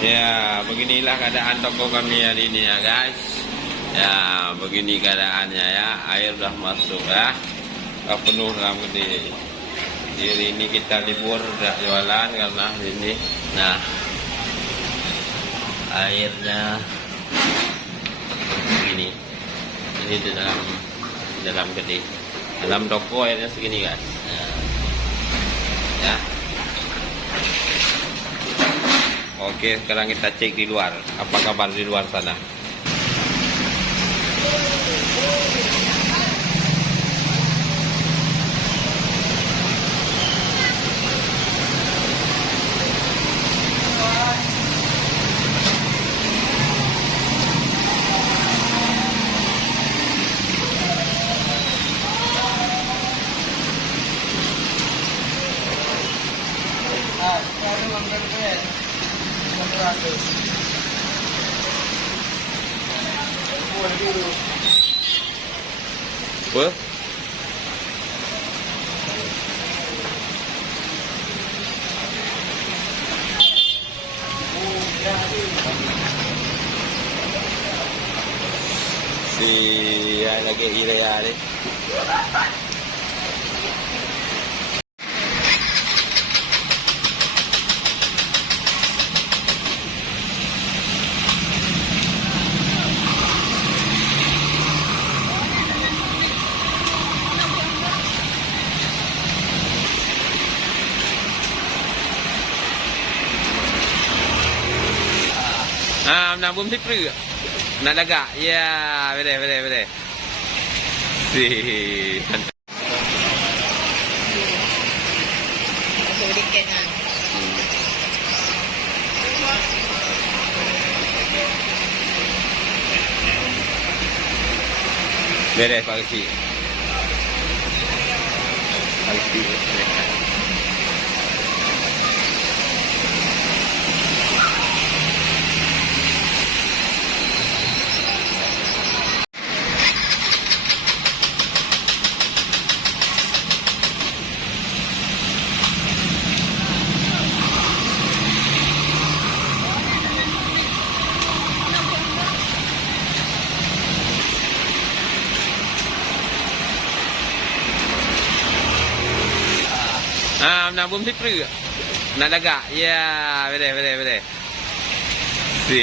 Ya, beginilah keadaan toko kami hari ini ya guys. Ya, begini keadaannya ya. Air udah masuk ya. Penuh dalam gede. Jadi ini kita libur udah jualan karena ini. Nah, airnya ini. Ini di dalam gede. Dalam toko airnya segini guys. Ya. Oke, sekarang kita cek di luar. Apa kabar di luar sana? Apa? Si lagi ira ni. Nak bom tipri. Nak daga. Ya, bede. Si. Sedikit ah. Bede Pak Kiki. Pak Kiki. Nak bom tipri. Nak daga. Ya, bede. Si.